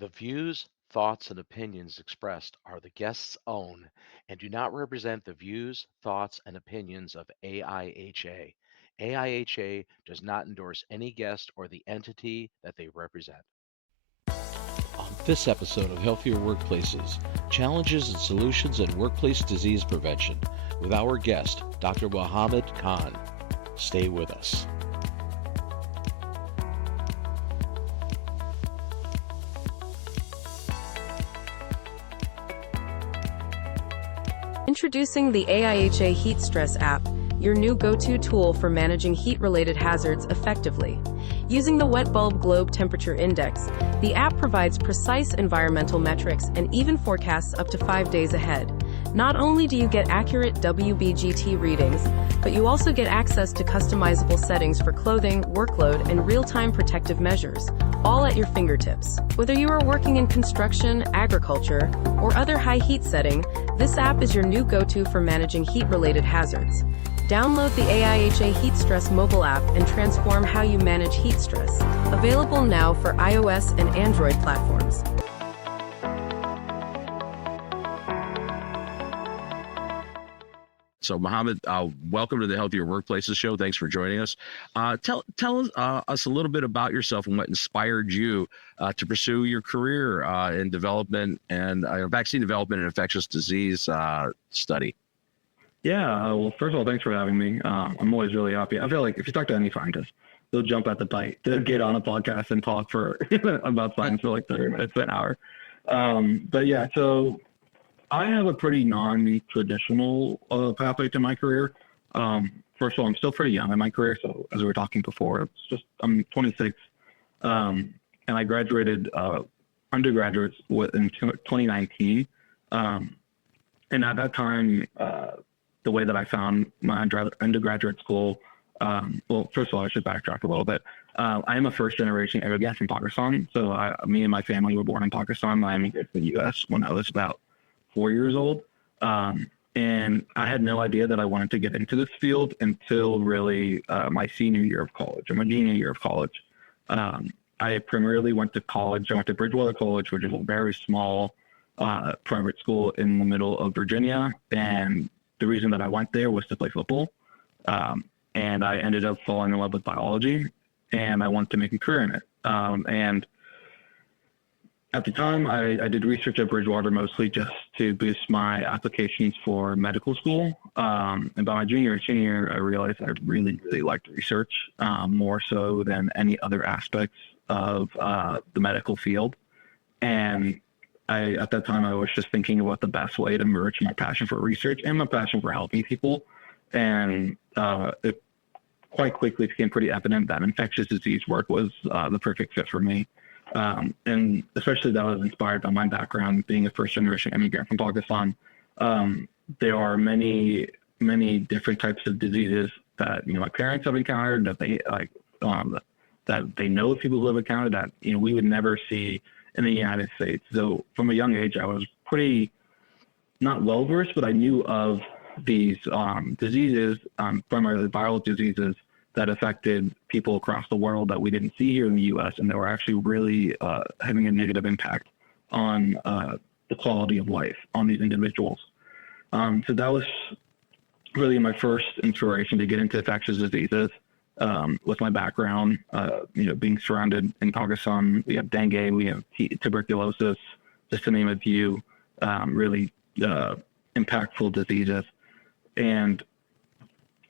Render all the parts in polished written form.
The views, thoughts, and opinions expressed are the guest's own and do not represent the views, thoughts, and opinions of AIHA. AIHA does not endorse any guest or the entity that they represent. On this episode of Healthier Workplaces, Challenges and Solutions in Workplace Disease Prevention, with our guest, Dr. Mohammed Khan. Stay with us. Introducing the AIHA Heat Stress app, your new go-to tool for managing heat-related hazards effectively. Using the Wet Bulb Globe Temperature Index, the app provides precise environmental metrics and even forecasts up to 5 days ahead. Not only do you get accurate WBGT readings, but you also get access to customizable settings for clothing, workload, and real-time protective measures, all at your fingertips. Whether you are working in construction, agriculture, or other high heat setting, this app is your new go-to for managing heat-related hazards. Download the AIHA Heat Stress mobile app and transform how you manage heat stress. Available now for iOS and Android platforms. So, Mohammed, welcome to the Healthier Workplaces show. Thanks for joining us. Tell us a little bit about yourself and what inspired you to pursue your career in development and vaccine development and infectious disease study. Yeah, well, first of all, thanks for having me. I'm always really happy. I feel like if you talk to any scientist, they'll jump at the bite to get on a podcast and talk for about science for like 30 minutes, an hour. But yeah, so I have a pretty non-traditional pathway to my career. First of all, I'm still pretty young in my career. So as we were talking before, I'm 26, and I graduated undergraduate in 2019. And at that time, the way that I found my undergraduate school, well, first of all, I should backtrack a little bit. I am a first-generation Arab from Pakistan. So me and my family were born in Pakistan. I immigrated to the U.S. when I was about 4 years old. And I had no idea that I wanted to get into this field until really my senior year of college or my junior year of college. I primarily went to college. I went to Bridgewater College, which is a very small private school in the middle of Virginia. And the reason that I went there was to play football. And I ended up falling in love with biology, and I wanted to make a career in it. And at the time, I did research at Bridgewater mostly just to boost my applications for medical school. And by my junior and senior year, I realized I really, really liked research more so than any other aspects of the medical field. And at that time, I was just thinking about the best way to merge my passion for research and my passion for helping people. And it quite quickly became pretty evident that infectious disease work was the perfect fit for me. And especially that was inspired by my background being a first-generation immigrant from Pakistan. There are many, many different types of diseases that my parents have encountered, that they that they know of people who have encountered that we would never see in the United States. So from a young age, I was pretty not well versed, but I knew of these diseases, primarily viral diseases that affected people across the world that we didn't see here in the U.S. and that were actually really having a negative impact on the quality of life on these individuals. So that was really my first inspiration to get into infectious diseases. With my background, being surrounded in Pakistan, we have dengue, we have tuberculosis, just to name a few really impactful diseases. And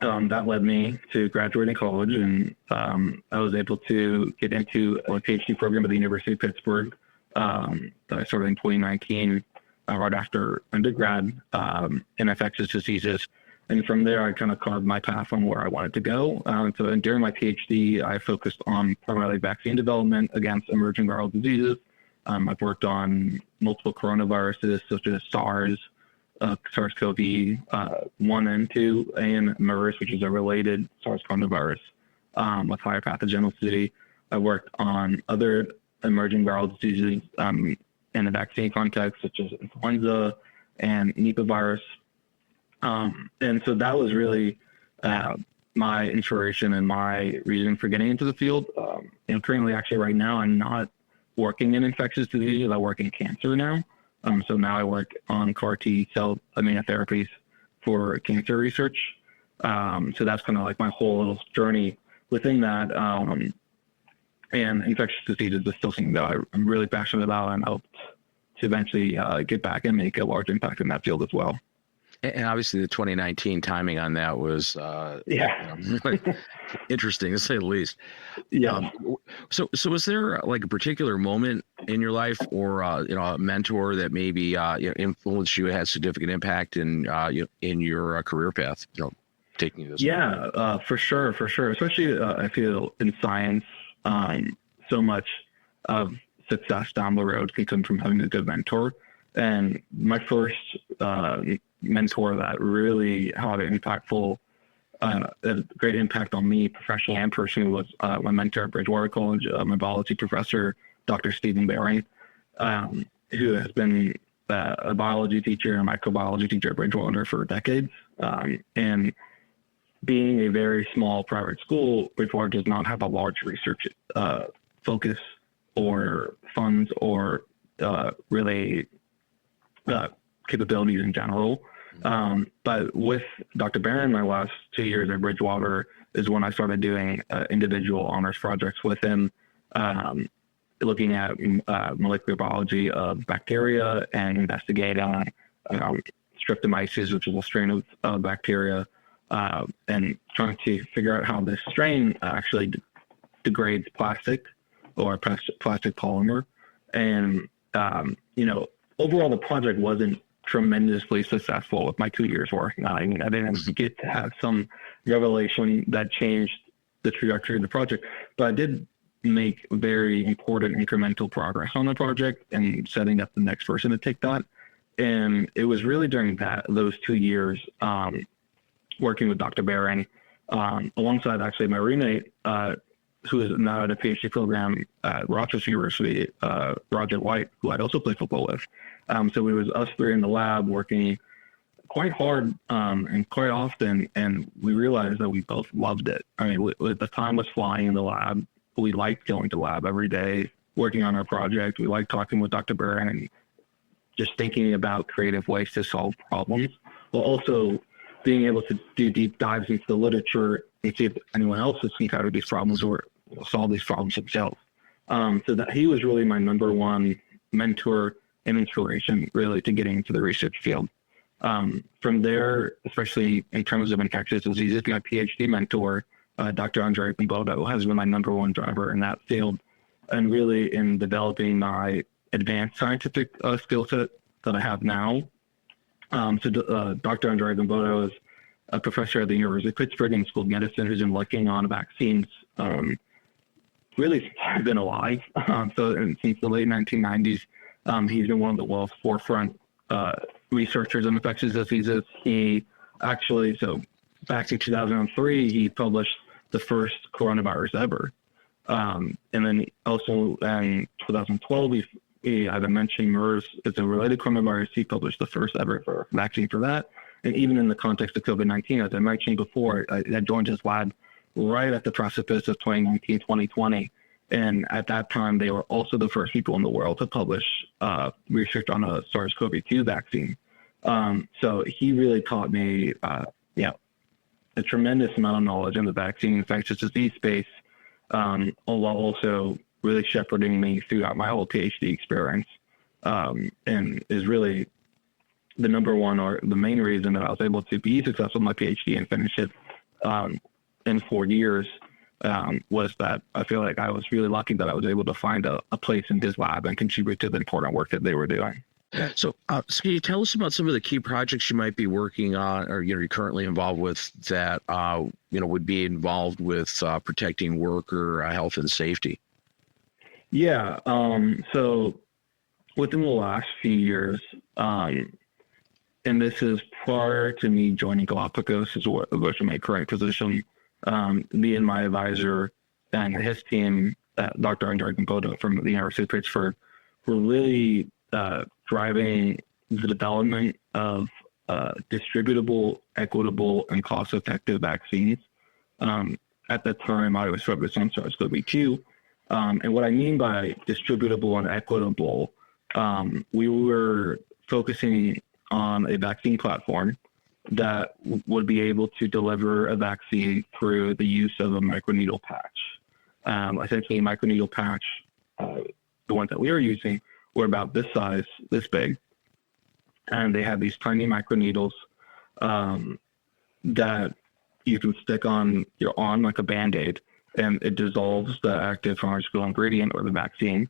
that led me to graduating college, and I was able to get into a PhD program at the University of Pittsburgh that I started in 2019, right after undergrad in infectious diseases. And from there, I kind of carved my path on where I wanted to go. So during my PhD, I focused on primarily vaccine development against emerging viral diseases. I've worked on multiple coronaviruses such as SARS, SARS-CoV-1 and 2, and MERS, which is a related SARS coronavirus with higher pathogenicity. I worked on other emerging viral diseases in a vaccine context, such as influenza and Nipah virus. And so that was really my inspiration and my reason for getting into the field. Currently, actually, right now, I'm not working in infectious diseases. I work in cancer now. So now I work on CAR T cell immunotherapies for cancer research. So that's kind of like my whole little journey within that. And infectious diseases is still something that I'm really passionate about, and hope to eventually get back and make a large impact in that field as well. And obviously, the 2019 timing on that was interesting to say the least. Yeah. So was there like a particular moment in your life, or a mentor that maybe influenced you, had significant impact in your career path? Taking this. Yeah, for sure. Especially, I feel in science, so much of success down the road can come from having a good mentor. And my first mentor that really had an impactful, a great impact on me professionally and personally was my mentor at Bridgewater College, my biology professor, Dr. Stephen Baring, who has been a biology teacher and microbiology teacher at Bridgewater for decades. And being a very small private school, Bridgewater does not have a large research focus or funds or really capabilities in general. But with Dr. Barron, my last 2 years at Bridgewater is when I started doing individual honors projects with him, looking at molecular biology of bacteria and investigating streptomyces, which is a strain of bacteria, and trying to figure out how this strain actually degrades plastic or plastic polymer. And, overall, the project wasn't tremendously successful with my 2 years working on it. I mean, I didn't get to have some revelation that changed the trajectory of the project, but I did make very important incremental progress on the project and setting up the next person to take that. And it was really during those 2 years working with Dr. Baring, alongside actually my roommate, who is now at a PhD program at Rochester University, Roger White, who I'd also played football with. So it was us three in the lab working quite hard and quite often, and we realized that we both loved it. I mean, the time was flying in the lab. We liked going to lab every day, working on our project. We liked talking with Dr. Baring and just thinking about creative ways to solve problems, while also being able to do deep dives into the literature and see if anyone else has encountered these problems or solve these problems themselves. So that he was really my number one mentor and inspiration, really, to getting into the research field. From there, especially in terms of infectious diseases, my PhD mentor, Dr. Andre Pimbodo, has been my number one driver in that field, and really in developing my advanced scientific skill set that I have now. Dr. Andre Pimbodo is a professor at the University of Pittsburgh in the School of Medicine who's been working on vaccines really since I've been alive. Since the late 1990s, he's been one of the world's forefront researchers in infectious diseases. He actually, back in 2003, he published the first coronavirus ever. And then also in 2012, as I mentioned, MERS is a related coronavirus. He published the first ever vaccine for that. And even in the context of COVID-19, as I mentioned before, I joined his lab right at the precipice of 2019, 2020. And at that time, they were also the first people in the world to publish research on a SARS-CoV-2 vaccine. So he really taught me, a tremendous amount of knowledge in the vaccine infectious disease space, while also really shepherding me throughout my whole PhD experience, and is really the number one or the main reason that I was able to be successful in my PhD and finish it in 4 years, was that I feel like I was really lucky that I was able to find a place in his lab and contribute to the important work that they were doing. So can you tell us about some of the key projects you might be working on, or you're currently involved with that would be involved with protecting worker health and safety? Yeah. So within the last few years, and this is prior to me joining Galapagos, which is my current position, me and my advisor and his team, Dr. Andre Pimbodo from the University of Pittsburgh, were really driving the development of distributable, equitable, and cost-effective vaccines. At that time, I was focused on SARS-CoV-2, And what I mean by distributable and equitable, we were focusing on a vaccine platform that would be able to deliver a vaccine through the use of a microneedle patch. Essentially, a microneedle patch, the ones that we were using, were about this size, this big, and they have these tiny microneedles that you can stick on your arm like a Band-Aid, and it dissolves the active pharmaceutical ingredient or the vaccine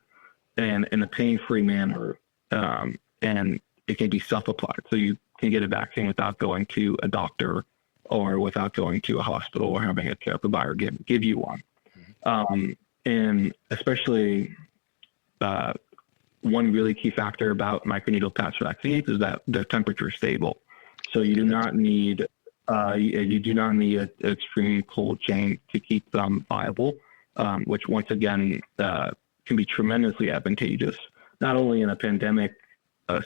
and in a pain-free manner, and it can be self-applied. So you can get a vaccine without going to a doctor or without going to a hospital or having a care provider give you one. And especially one really key factor about microneedle patch vaccines is that they're temperature stable. So you do not need an extreme cold chain to keep them viable, which once again can be tremendously advantageous, not only in a pandemic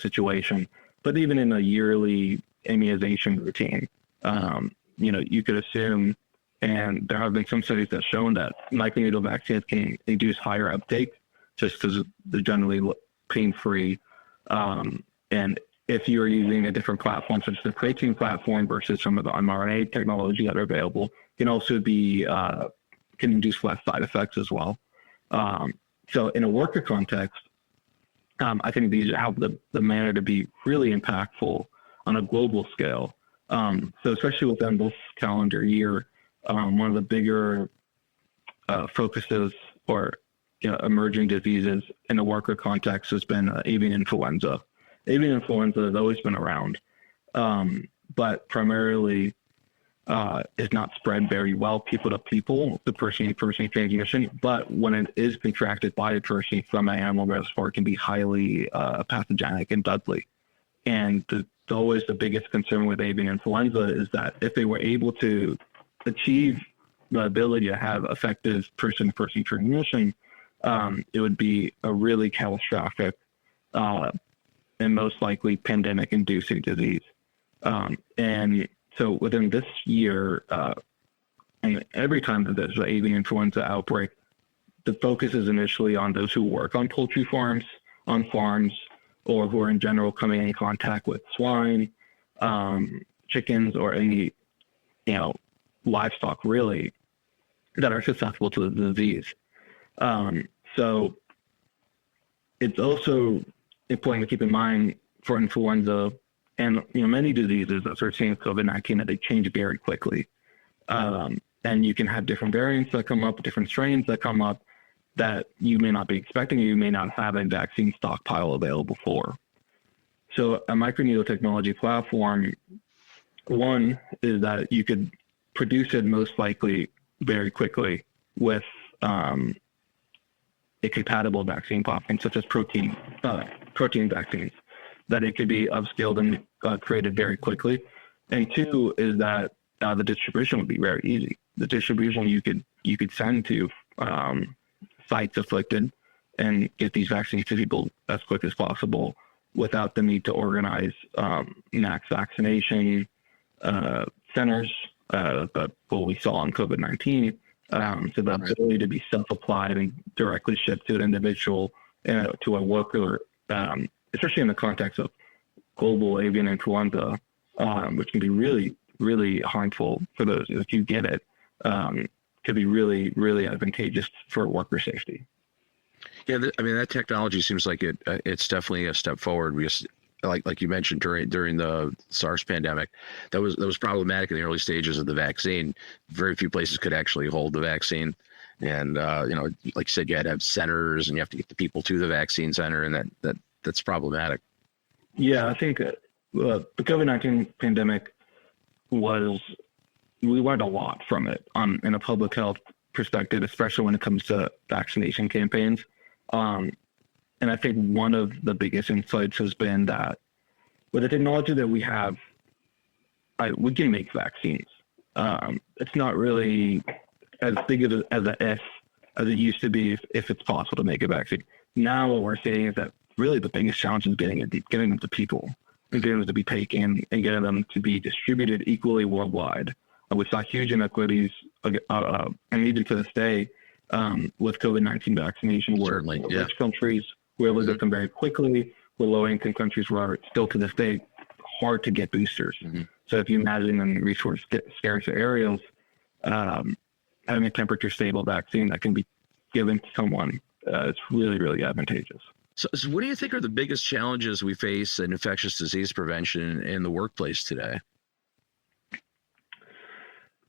situation, but even in a yearly immunization routine. You could assume, and there have been some studies that have shown that microneedle vaccines can induce higher uptake just because they're generally pain-free. And if you're using a different platform, such as the protein platform versus some of the mRNA technology that are available, can also be can induce less side effects as well. So in a worker context, I think these have the manner to be really impactful on a global scale. So especially within this calendar year, one of the bigger focuses or emerging diseases in a worker context has been avian influenza. Avian influenza has always been around, but primarily is not spread very well people to people, the person-to-person transmission. But when it is contracted by a person from an animal reservoir, it can be highly pathogenic and deadly. And always the biggest concern with avian influenza is that if they were able to achieve the ability to have effective person-to-person transmission, it would be a really catastrophic and most likely pandemic-inducing disease. And so within this year, and every time that there's an avian influenza outbreak, the focus is initially on those who work on poultry farms, on farms, or who are in general coming in contact with swine, chickens, or any, livestock really that are susceptible to the disease. So it's also important to keep in mind for influenza and many diseases that we're seeing with COVID-19 that they change very quickly. And you can have different variants that come up, different strains that come up that you may not be expecting, or you may not have a vaccine stockpile available for. So a microneedle technology platform, one is that you could produce it most likely very quickly with a compatible vaccine platform, such as protein vaccines, that it could be upscaled and created very quickly. And two is that the distribution would be very easy. The distribution you could send to sites afflicted and get these vaccines to people as quick as possible without the need to organize max vaccination centers, but what we saw on COVID-19. So the ability to be self-applied and directly shipped to an individual, to a worker, especially in the context of global avian influenza, which can be really, really harmful for those if you get it, could be really, really advantageous for worker safety. Yeah, that technology seems like it's definitely a step forward. Because, like you mentioned during the SARS pandemic, that was problematic in the early stages of the vaccine. Very few places could actually hold the vaccine, and like you said, you had to have centers, and you have to get the people to the vaccine center, and that's problematic. Yeah, I think the COVID-19 pandemic we learned a lot from it in a public health perspective, especially when it comes to vaccination campaigns. And I think one of the biggest insights has been that with the technology that we have, we can make vaccines. It's not really as big as an if as it used to be if it's possible to make a vaccine. Now what we're seeing is that really the biggest challenge is getting them to people, and getting them to be taken, and getting them to be distributed equally worldwide. We saw huge inequities, and even to this day, with COVID-19 vaccination, where Certainly, yeah. rich countries were able to get them very quickly, where low-income countries were still to this day hard to get boosters. So if you imagine in resource scarce areas, having a temperature stable vaccine that can be given to someone, it's really, really advantageous. So what do you think are the biggest challenges we face in infectious disease prevention in the workplace today?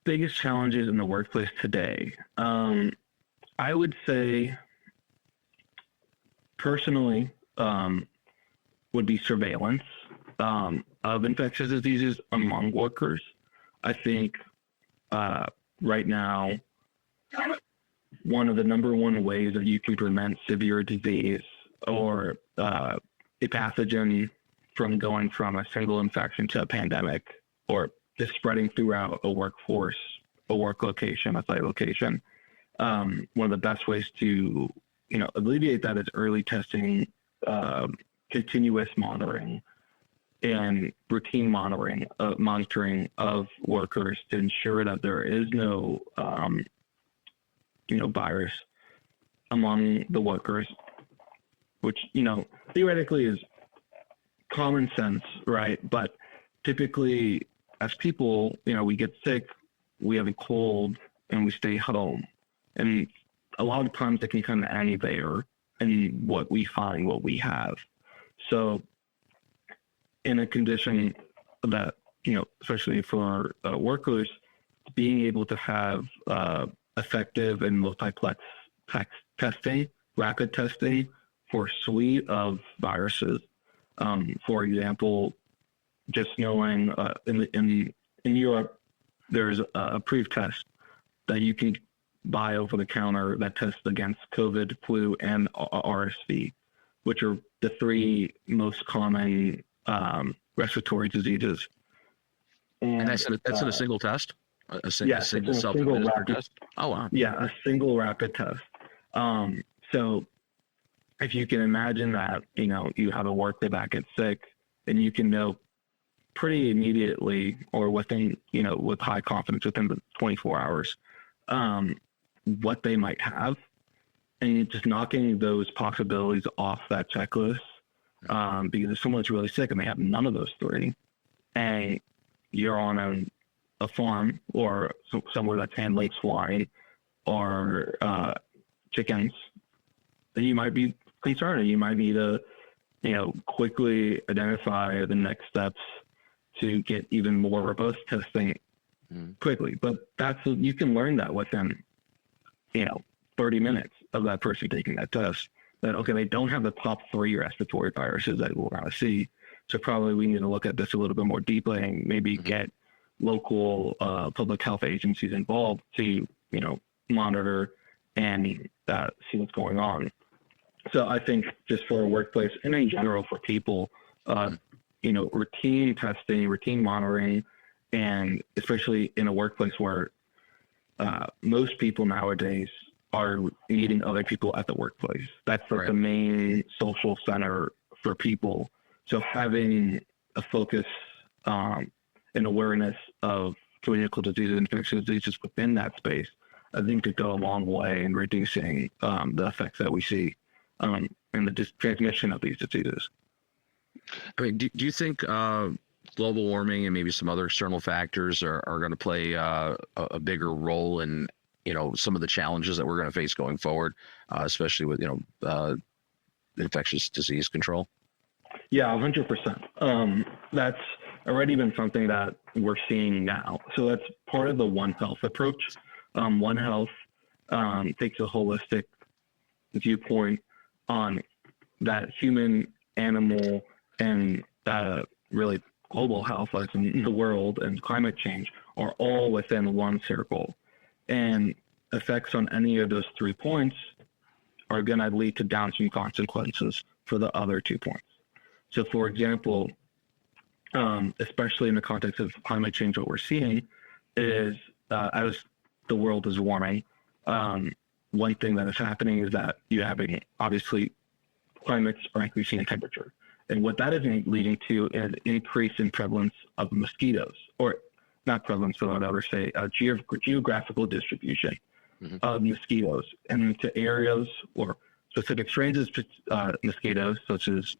Biggest challenges in the workplace today? I would say, personally, would be surveillance of infectious diseases among workers. I think right now, one of the number one ways that you can prevent severe disease or a pathogen from going from a single infection to a pandemic, or just spreading throughout a workforce, a work location, a site location. One of the best ways to, alleviate that is early testing, continuous monitoring, and routine monitoring of workers to ensure that there is no, virus among the workers, which, theoretically is common sense, right? But typically, as people, we get sick, we have a cold, and we stay home. And a lot of times it can come anywhere in what we find, what we have. So in a condition that, especially for workers, being able to have effective and multiplex testing, rapid testing for a suite of viruses. For example, just knowing in Europe, there's a approved test that you can buy over the counter that tests against COVID, flu, and RSV, which are the three most common respiratory diseases. And that's in a single test? A single rapid test? Oh, wow. Yeah, a single rapid test. So if you can imagine that, you have a workday that gets sick, and you can know pretty immediately, or within, with high confidence within the 24 hours, what they might have, and just knocking those possibilities off that checklist. Because if someone's really sick and they have none of those three, and you're on a farm or somewhere that's handling swine or chickens, then you might be concerned, and you might need to, quickly identify the next steps to get even more robust testing quickly. But you can learn that within, 30 minutes of that person taking that test, that, okay, they don't have the top 3 respiratory viruses that we're going to see. So probably we need to look at this a little bit more deeply and maybe get local public health agencies involved to, monitor and see what's going on. So I think just for a workplace and in general for people, routine testing, routine monitoring, and especially in a workplace where most people nowadays are meeting other people at the workplace. That's like the main social center for people. So having a focus and awareness of communicable diseases and infectious diseases within that space, I think could go a long way in reducing the effects that we see in the transmission of these diseases. I mean, do you think global warming and maybe some other external factors are going to play a bigger role in, some of the challenges that we're going to face going forward, especially with, infectious disease control? Yeah, 100%. That's already been something that we're seeing now. So that's part of the One Health approach. One Health takes a holistic viewpoint on that human, animal, and really global health, like in the world, and climate change are all within one circle. And effects on any of those 3 points are going to lead to downstream consequences for the other 2 points. So, for example, especially in the context of climate change, what we're seeing is as the world is warming, one thing that is happening is that you're having, obviously, climates are increasing in temperature. And what that is leading to is an increase in prevalence of mosquitoes, or not prevalence, but I would say geographical distribution. of mosquitoes and into areas or specific strains of mosquitoes, such as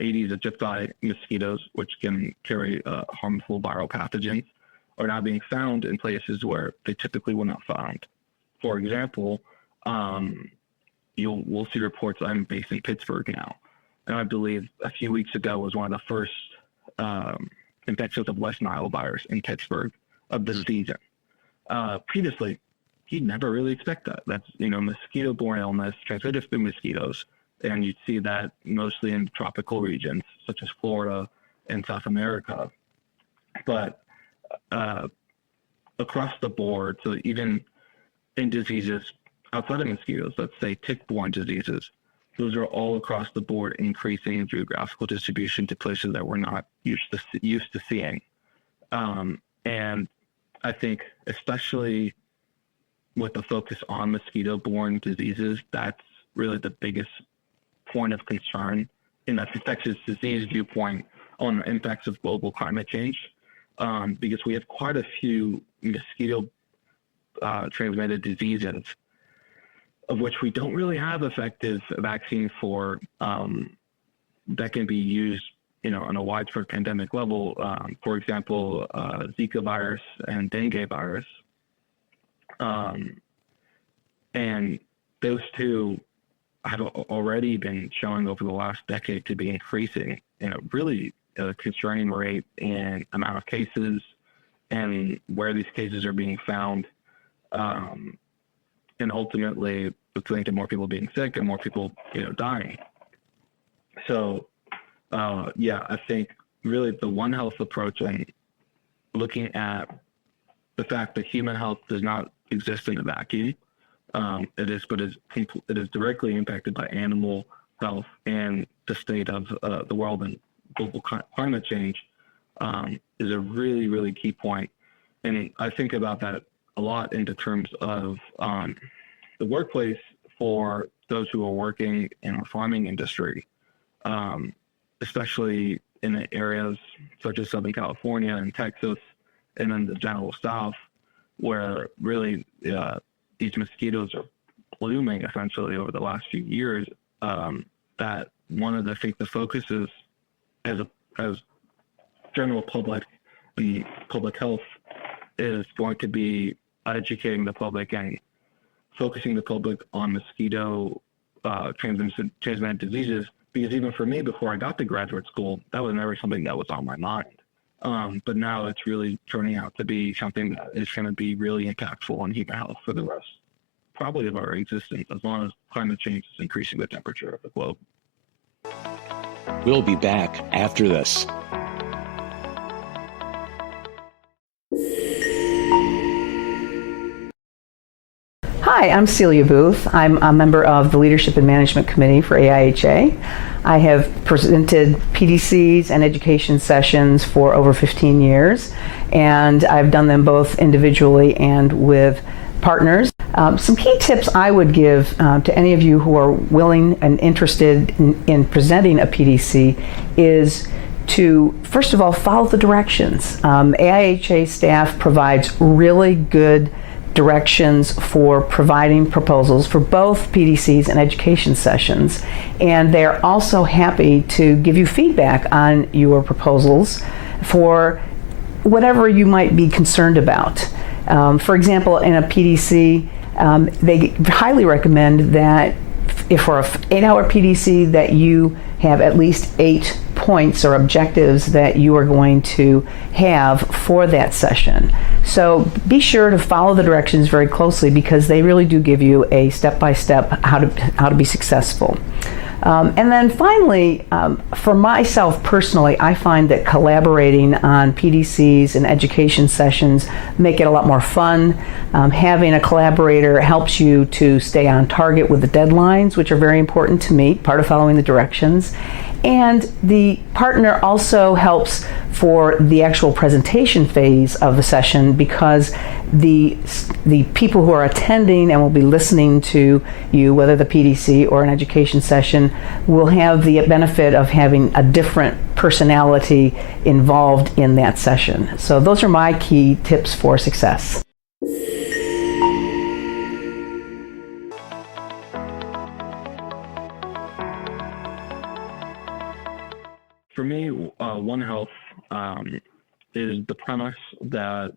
Aedes aegypti mosquitoes, which can carry harmful viral pathogens, are now being found in places where they typically were not found. For example, we'll see reports. I'm based in Pittsburgh now, and I believe a few weeks ago was one of the first infections of West Nile virus in Pittsburgh of the season. Previously, you'd never really expect that. That's, mosquito-borne illness transmitted through mosquitoes, and you'd see that mostly in tropical regions such as Florida and South America. But across the board, so even in diseases outside of mosquitoes, let's say tick-borne diseases, those are all across the board increasing in geographical distribution to places that we're not used to seeing. And I think especially with the focus on mosquito-borne diseases, that's really the biggest point of concern in that infectious disease viewpoint on the impacts of global climate change, because we have quite a few mosquito transmitted diseases of which we don't really have effective vaccine for that can be used, on a widespread pandemic level. For example, Zika virus and dengue virus. And those two have already been showing over the last decade to be increasing in a really concerning rate in amount of cases and where these cases are being found. And ultimately, it's linked to more people being sick and more people, dying. So, I think really the One Health approach and looking at the fact that human health does not exist in a vacuum. It is directly impacted by animal health and the state of the world and global climate change is a really, really key point. And I think about that a lot in terms of the workplace for those who are working in the farming industry, especially in the areas such as Southern California and Texas and then the general South, where really these mosquitoes are blooming essentially over the last few years. That one of the focus is as general public and public health is going to be educating the public and focusing the public on mosquito transmitted diseases, because even for me, before I got to graduate school, that was never something that was on my mind. But now it's really turning out to be something that is going to be really impactful on human health for the rest, probably of our existence, as long as climate change is increasing the temperature of the globe. We'll be back after this. Hi, I'm Celia Booth. I'm a member of the Leadership and Management Committee for AIHA. I have presented PDCs and education sessions for over 15 years, and I've done them both individually and with partners. Some key tips I would give to any of you who are willing and interested in presenting a PDC is to, first of all, follow the directions. AIHA staff provides really good directions for providing proposals for both PDCs and education sessions, and they're also happy to give you feedback on your proposals for whatever you might be concerned about. For example, in a PDC, they highly recommend that if for an 8-hour PDC that you have at least 8 points or objectives that you are going to have for that session. So be sure to follow the directions very closely, because they really do give you a step-by-step how to be successful. And then finally, for myself personally, I find that collaborating on PDCs and education sessions make it a lot more fun. Having a collaborator helps you to stay on target with the deadlines, which are very important to meet, part of following the directions. And the partner also helps for the actual presentation phase of the session, because the people who are attending and will be listening to you, whether the PDC or an education session, will have the benefit of having a different personality involved in that session. So those are my key tips for success. for me, One Health is the premise that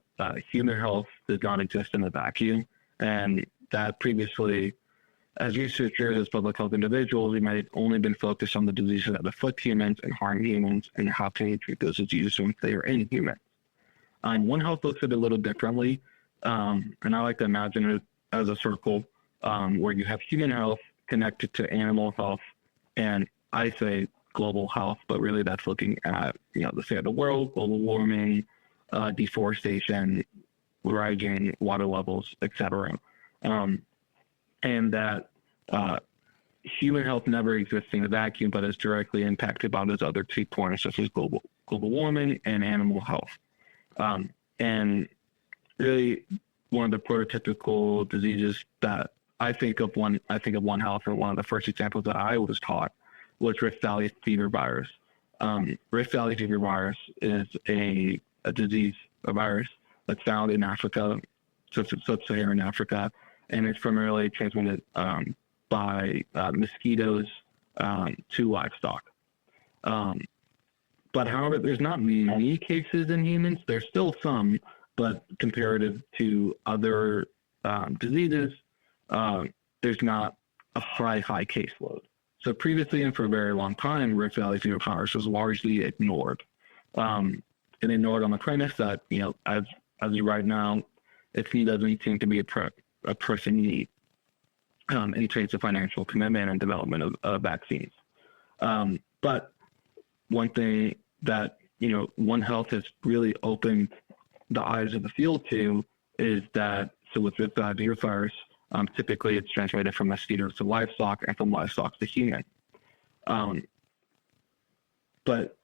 human health does not exist in a vacuum, and that previously, as researchers, as public health individuals, we might have only been focused on the diseases that afflict humans and harm humans, and how can we treat those diseases once they are in humans. One Health looks at it a little differently, and I like to imagine it as a circle where you have human health connected to animal health, and I say global health, but really that's looking at the state of the world, global warming, deforestation, rising water levels, etc. And that human health never exists in a vacuum, but is directly impacted by those other 2 points, such as global warming and animal health. And really, one of the prototypical diseases that I think of One Health, and one of the first examples that I was taught was Rift Valley fever virus. Rift Valley fever virus is a disease, a virus that's found in Africa, sub-Saharan Africa, and it's primarily transmitted by mosquitoes to livestock. But however, there's not many cases in humans. There's still some, but comparative to other diseases, there's not a high caseload. So previously and for a very long time, Rift Valley fever virus was largely ignored. And ignored on the premise that, as of right now, it doesn't seem to be a pressing need in terms of financial commitment and development of vaccines. But one thing that, One Health has really opened the eyes of the field to is that, so with Rift Valley virus, typically it's transmitted from mosquitoes to livestock and from livestock to human. But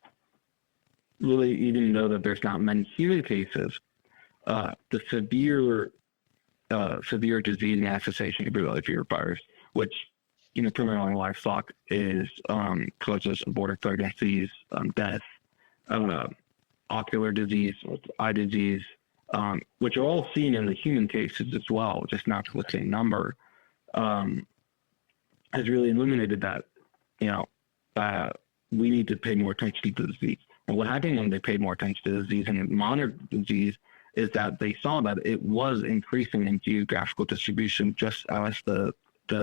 really, even though that there's not many human cases, the severe disease manifestation of Rift Valley fever virus, which primarily livestock, is causes abortive pregnancies, death, ocular disease, eye disease, which are all seen in the human cases as well, just not to the same number, has really illuminated that, we need to pay more attention to the disease. And what happened when they paid more attention to the disease and monitored the disease is that they saw that it was increasing in geographical distribution, just as the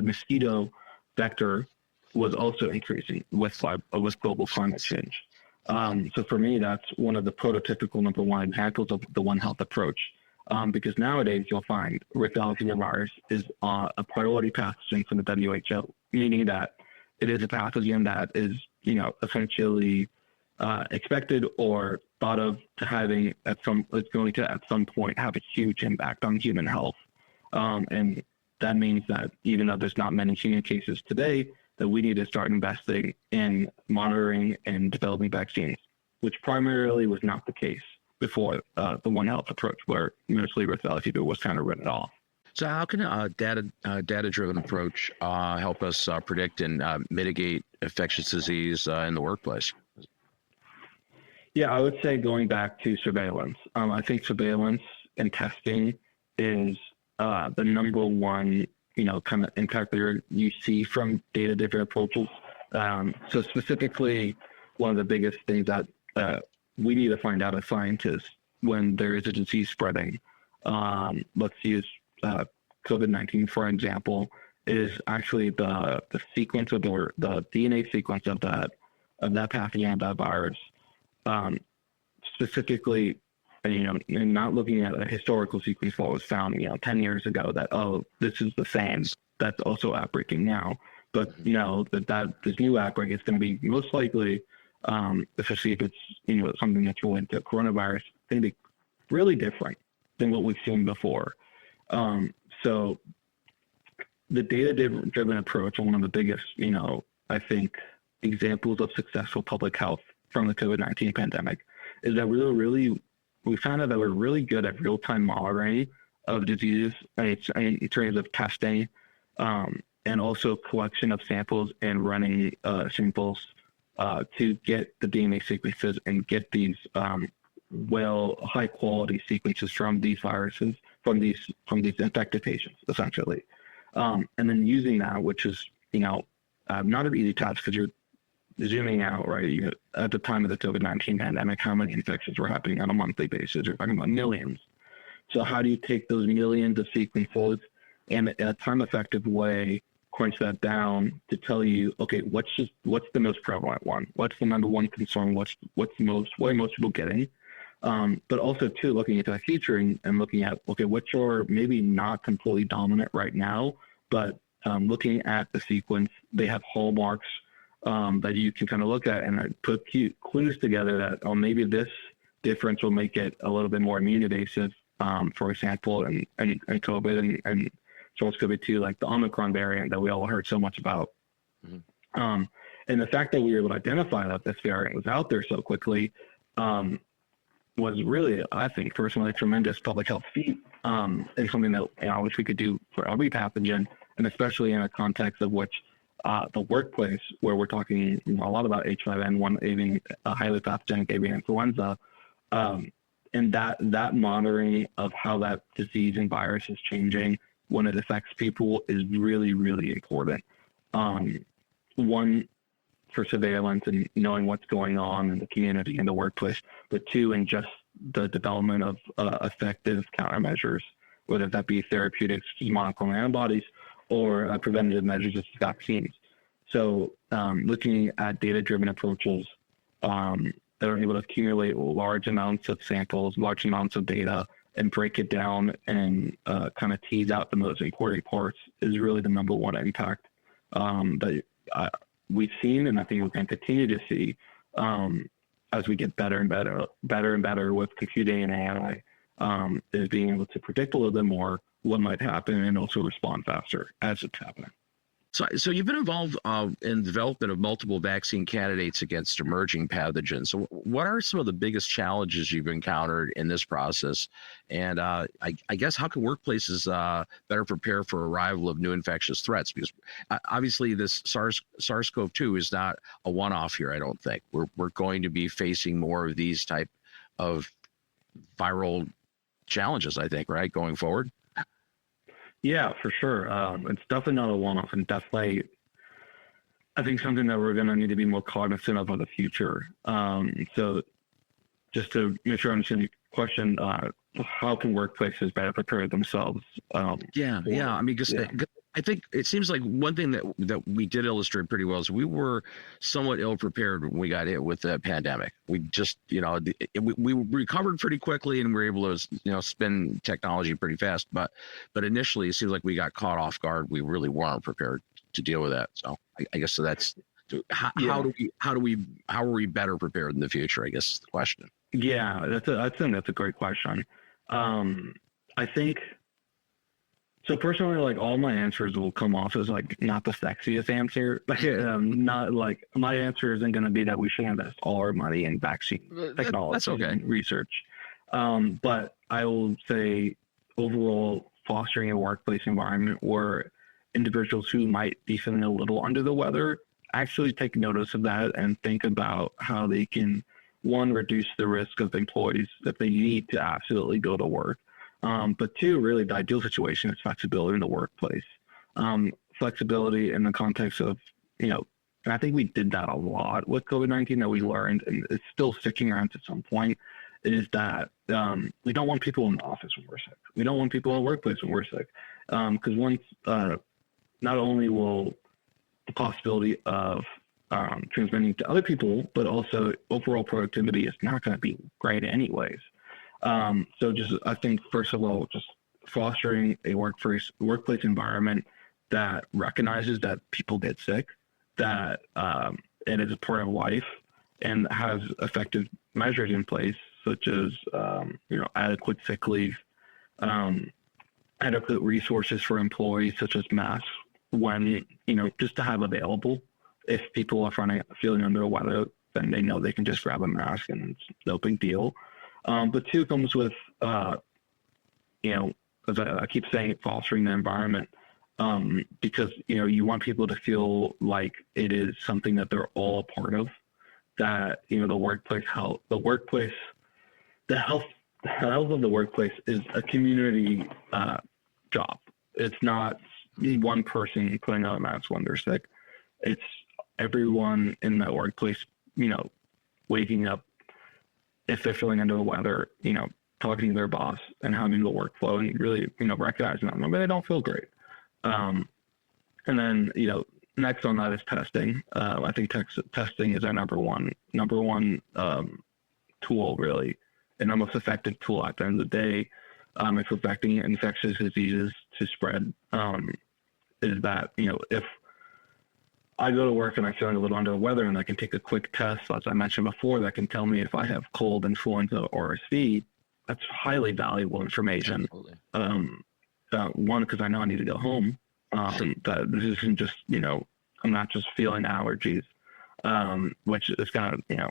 mosquito vector was also increasing with global climate change. So for me, that's one of the prototypical number one examples of the One Health approach, because nowadays you'll find Rift Valley fever virus is a priority pathogen from the WHO, meaning that it is a pathogen that is, essentially expected or thought of to having it's going to at some point have a huge impact on human health. And that means that even though there's not many human cases today, that we need to start investing in monitoring and developing vaccines, which primarily was not the case before the One Health approach, where mostly Rift Valley fever was kind of written off. So how can a data-driven approach help us predict and mitigate infectious disease in the workplace? Yeah, I would say going back to surveillance. I think surveillance and testing is the number one, kind of impact that you see from data-driven approaches. So specifically, one of the biggest things that we need to find out as scientists when there is a disease spreading, let's use COVID-19 for example, is actually the sequence of the DNA sequence of that pathogen, that virus. Specifically, and not looking at a historical sequence what was found, 10 years ago that, this is the same, that's also outbreaking now. But, that this new outbreak is going to be most likely, especially if it's, something that's related to coronavirus, going to be really different than what we've seen before. So the data-driven approach, one of the biggest, I think, examples of successful public health from the COVID-19 pandemic is that we found out that we're really good at real-time monitoring of diseases in terms of testing, and also collection of samples and running samples to get the DNA sequences and get these high-quality sequences from these viruses, from these infected patients, essentially. And then using that, which is, not an easy task because you're zooming out, right? At the time of the COVID-19 pandemic, how many infections were happening on a monthly basis? You're talking about millions. So how do you take those millions of sequences and in a time-effective way crunch that down to tell you, okay, what's the most prevalent one? What's the number one concern? What are most people getting? But also too, looking at that featuring and looking at, okay, which are maybe not completely dominant right now, but looking at the sequence, they have hallmarks that you can kind of look at and put clues together that, oh, maybe this difference will make it a little bit more immune evasive, for example, and COVID and SARS-CoV-2, like the Omicron variant that we all heard so much about. Mm-hmm. And the fact that we were able to identify that this variant was out there so quickly was really, I think, personally, a tremendous public health feat, and something that I wish we could do for every pathogen, and especially in a context of which the workplace, where we're talking a lot about H5N1, even a highly pathogenic avian influenza, and that monitoring of how that disease and virus is changing when it affects people is really, really important. One, for surveillance and knowing what's going on in the community and the workplace, but two, in just the development of effective countermeasures, whether that be therapeutics, monoclonal antibodies, or preventative measures such as vaccines. So looking at data-driven approaches that are able to accumulate large amounts of samples, large amounts of data, and break it down and kind of tease out the most important parts is really the number one impact that we've seen, and I think we're going to continue to see as we get better and better with computing and AI, is being able to predict a little bit more what might happen and also respond faster as it's happening. So you've been involved in development of multiple vaccine candidates against emerging pathogens. So what are some of the biggest challenges you've encountered in this process? And I guess how can workplaces better prepare for arrival of new infectious threats? Because obviously this SARS-CoV-2 is not a one-off here, I don't think. We're going to be facing more of these type of viral challenges, I think, right, going forward? Yeah, for sure. It's definitely not a one-off, and definitely, I think, something that we're going to need to be more cognizant of in the future. So just to make sure I understand your question, how can workplaces better prepare themselves? I mean, because I think it seems like one thing that we did illustrate pretty well is we were somewhat ill prepared when we got hit with the pandemic. We just, we recovered pretty quickly and we were able to, spin technology pretty fast. But initially, it seems like we got caught off guard. We really weren't prepared to deal with that. So I guess that's how are we better prepared in the future? I guess is the question. Yeah, I think that's a great question. I think. So personally, like, all my answers will come off as like not the sexiest answer. Not like, my answer isn't going to be that we should invest all our money in vaccine technology. That's okay. Research. But I will say overall, fostering a workplace environment where individuals who might be feeling a little under the weather actually take notice of that and think about how they can, one, reduce the risk of employees that they need to absolutely go to work. But two, really the ideal situation is flexibility in the workplace. Flexibility in the context of, and I think we did that a lot with COVID-19 that we learned, and it's still sticking around to some point, is that we don't want people in the office when we're sick. We don't want people in the workplace when we're sick. Because once, not only will the possibility of transmitting to other people, but also overall productivity is not going to be great anyways. So just, I think, first of all, just fostering a workplace environment that recognizes that people get sick, that it is a part of life, and has effective measures in place, such as, adequate sick leave, adequate resources for employees, such as masks, when, just to have available. If people are feeling under the weather, then they know they can just grab a mask and it's no big deal. But two comes with, as I keep saying, fostering the environment, because, you want people to feel like it is something that they're all a part of, that, the health of the workplace is a community job. It's not one person putting on a mask when they're sick. It's everyone in that workplace, waking up if they're feeling under the weather, talking to their boss and having the workflow and really, recognizing them. Maybe they don't feel great. And then, next on that is testing. I think testing is our number one tool, really, and our most effective tool at the end of the day. If preventing infectious diseases to spread, is that, if I go to work and I'm feeling a little under the weather and I can take a quick test, as I mentioned before, that can tell me if I have cold, influenza, or RSV, that's highly valuable information. One, because I know I need to go home. That this isn't just, I'm not just feeling allergies, which is kind of,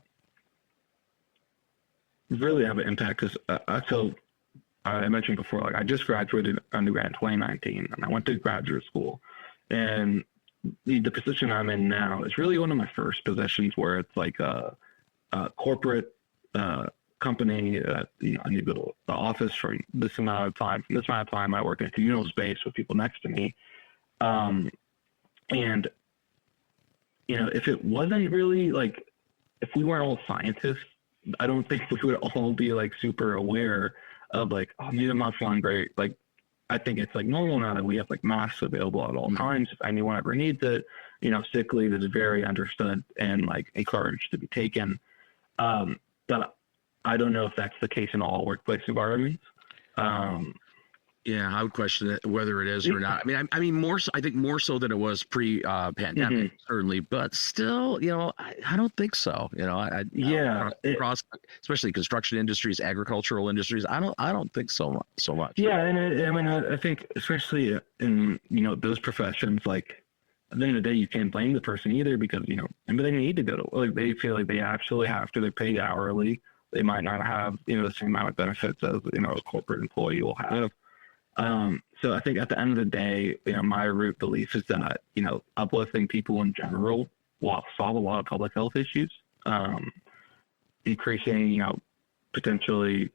really have an impact. Because so I mentioned before, like I just graduated undergrad in 2019, and I went to graduate school, and the position I'm in now is really one of my first positions where it's like a corporate company that I need to go to the office for this amount of time. From this amount of time, I work in a communal space with people next to me, and if it wasn't really like, if we weren't all scientists, I don't think we would all be like super aware of like, oh, maybe I'm not feeling great. Like, I think it's like normal now that we have like masks available at all times. If anyone ever needs it, sick leave is very understood and like encouraged to be taken. But I don't know if that's the case in all workplace environments. Yeah, I would question it, whether it is or not. I mean, more so, I think more so than it was pre-pandemic, certainly, but still, I don't think so. Across, especially construction industries, agricultural industries, I don't think so much. Yeah, and I think especially in those professions, like at the end of the day, you can't blame the person either, because maybe they need to go to, like, they feel like they absolutely have to. They're paid hourly. They might not have the same amount of benefits as a corporate employee will have. So I think at the end of the day, my root belief is that, uplifting people in general will solve a lot of public health issues, increasing, potentially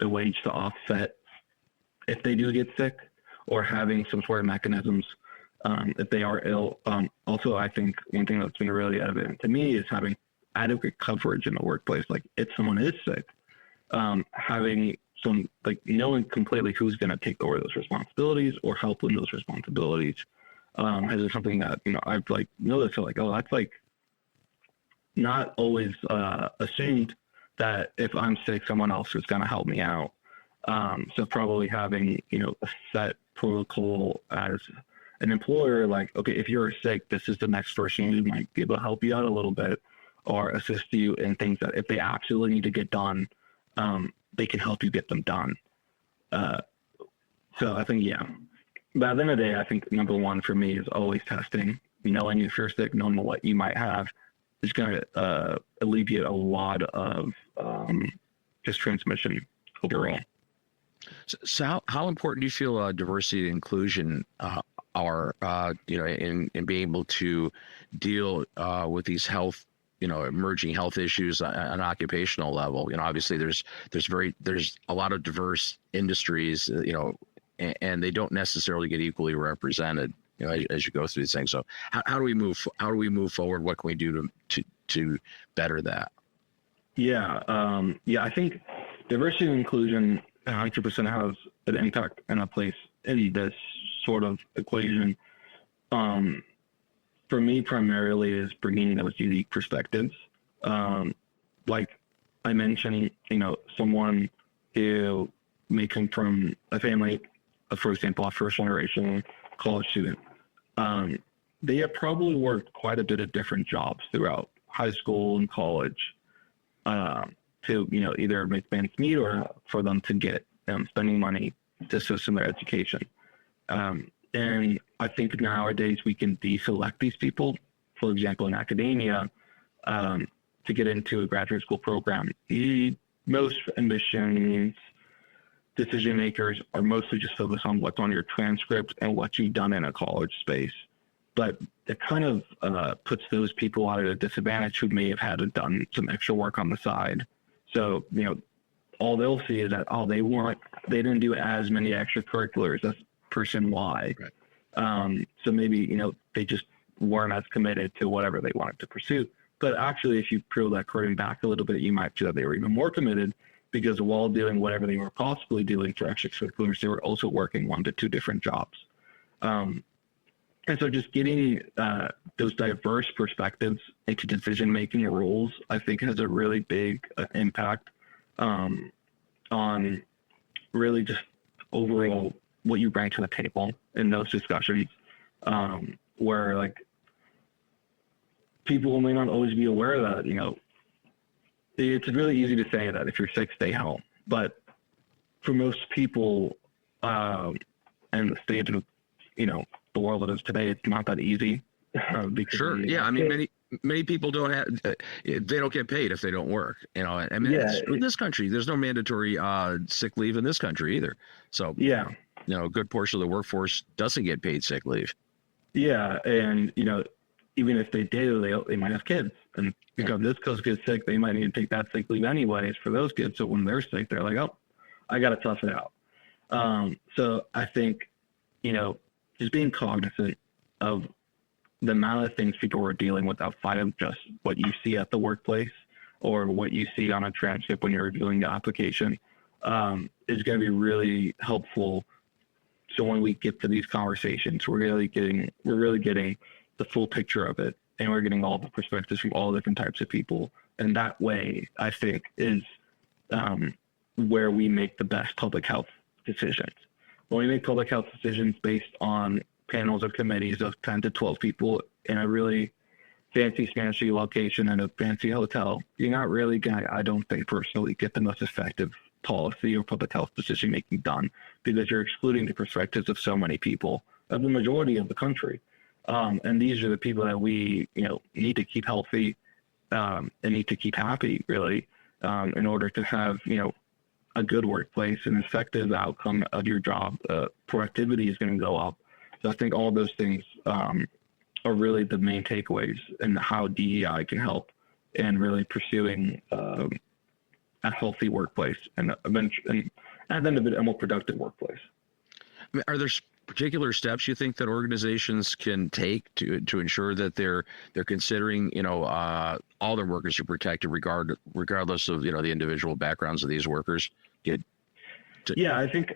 the wage to offset if they do get sick, or having some sort of mechanisms if they are ill. Also, I think one thing that's been really evident to me is having adequate coverage in the workplace. Like if someone is sick, having some, like, knowing completely who's going to take over those responsibilities or help with those responsibilities is something that I've like noticed. So like, oh, that's like not always assumed that if I'm sick, someone else is going to help me out. So probably having a set protocol as an employer, like, okay, if you're sick, this is the next person who might be able to help you out a little bit or assist you in things that if they absolutely need to get done, they can help you get them done. So I think, yeah. But at the end of the day, I think number one for me is always testing. Knowing if you're sick, knowing what you might have is going to alleviate a lot of just transmission overall. So how important do you feel diversity and inclusion are, in being able to deal with these emerging health issues on an occupational level? Obviously there's a lot of diverse industries, and they don't necessarily get equally represented, as you go through these things. So how do we move forward? What can we do to better that? Yeah. I think diversity and inclusion 100% has an impact and a place in this sort of equation. For me, primarily is bringing those unique perspectives. Like I mentioned, someone who may come from a family, for example, a first generation college student. They have probably worked quite a bit of different jobs throughout high school and college to, either make ends meet or for them to get spending money to assist in their education. And I think nowadays we can deselect these people, for example, in academia, to get into a graduate school program. Most admissions decision makers are mostly just focused on what's on your transcript and what you've done in a college space. But it kind of puts those people at a disadvantage who may have had to done some extra work on the side. So, all they'll see is that, they didn't do as many extracurriculars as person Y. Right. So maybe, they just weren't as committed to whatever they wanted to pursue. But actually, if you peel that curtain back a little bit, you might see that they were even more committed because while doing whatever they were possibly doing for extracurriculars, they were also working 1 to 2 different jobs. And so just getting those diverse perspectives into decision-making roles, I think has a really big impact on really just overall what you bring to the table in those discussions, where like people may not always be aware that, you know, it's really easy to say that if you're sick, stay home. But for most people, and the state of, you know, the world that is today, it's not that easy. Sure. Yeah. I mean, many people don't have, they don't get paid if they don't work, you know. I mean, in this country, there's no mandatory sick leave in this country either. So, yeah, you know, a good portion of the workforce doesn't get paid sick leave. Yeah. And, you know, even if they do, they might have kids. And because this kid gets sick, they might need to take that sick leave anyways for those kids. So when they're sick, they're like, oh, I got to tough it out. So I think, you know, just being cognizant of the amount of things people are dealing with outside of just what you see at the workplace or what you see on a transcript when you're reviewing the application is going to be really helpful. So when we get to these conversations, we're really getting the full picture of it, and we're getting all the perspectives from all different types of people. And that way, I think, is where we make the best public health decisions. When we make public health decisions based on panels of committees of 10 to 12 people in a really fancy, fancy location in a fancy hotel, you're not really going to, I don't think personally, get the most effective policy or public health decision making done because you're excluding the perspectives of so many people, of the majority of the country. And these are the people that we, you know, need to keep healthy and need to keep happy, really, in order to have, you know, a good workplace, an effective outcome of your job. Productivity is going to go up. So I think all those things are really the main takeaways and how DEI can help in really pursuing a healthy workplace and eventually, and then a more productive workplace. I mean, are there particular steps you think that organizations can take to ensure that they're considering, you know, all their workers are protected regardless of, you know, the individual backgrounds of these workers? Yeah, I think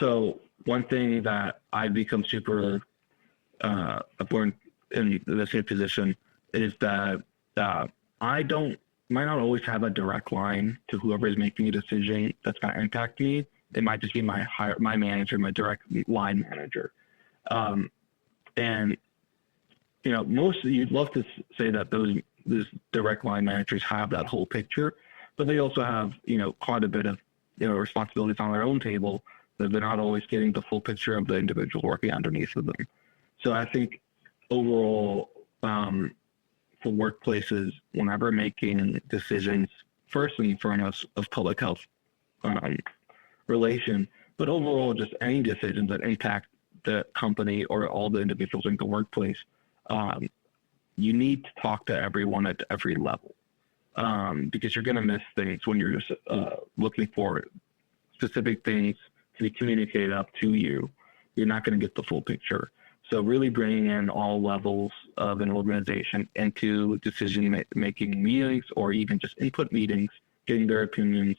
so one thing that I've become super important in the same position is that I might not always have a direct line to whoever is making a decision that's going to impact me. It might just be my manager, my direct line manager. And, you know, you'd love to say that those direct line managers have that whole picture, but they also have, you know, quite a bit of, you know, responsibilities on their own table that they're not always getting the full picture of the individual working underneath of them. So I think overall, for workplaces, whenever making decisions, first and foremost of public health relation, but overall just any decisions that impact the company or all the individuals in the workplace, you need to talk to everyone at every level, because you're going to miss things when you're just looking for specific things to be communicated up to you. You're not going to get the full picture. So really bringing in all levels of an organization into decision-making meetings or even just input meetings, getting their opinions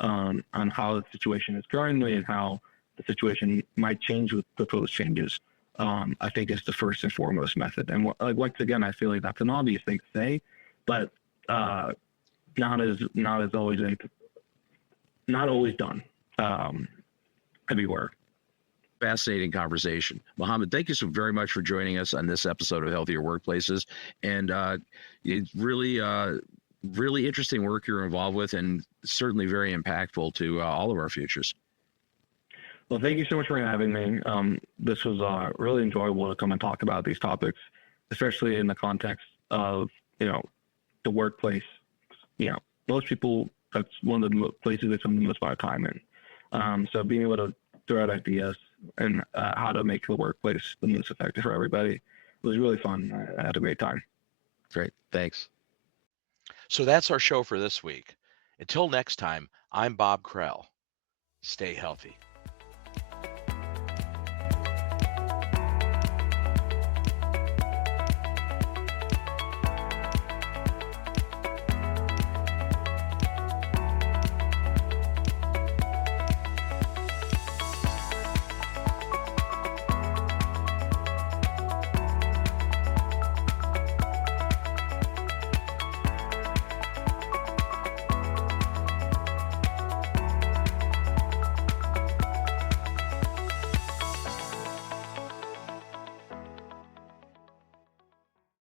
on how the situation is currently and how the situation might change with proposed changes, I think is the first and foremost method. And once again, I feel like that's an obvious thing to say, but not always done everywhere. Fascinating conversation. Mohammed, thank you so very much for joining us on this episode of Healthier Workplaces. And it's really, really interesting work you're involved with and certainly very impactful to all of our futures. Well, thank you so much for having me. This was really enjoyable to come and talk about these topics, especially in the context of, you know, the workplace. You know, most people, that's one of the places they spend the most amount of time in. So being able to throw out ideas and how to make the workplace the most effective for everybody was really fun. I had a great time. Great. Thanks. So that's our show for this week. Until next time, I'm Bob Krell. Stay healthy.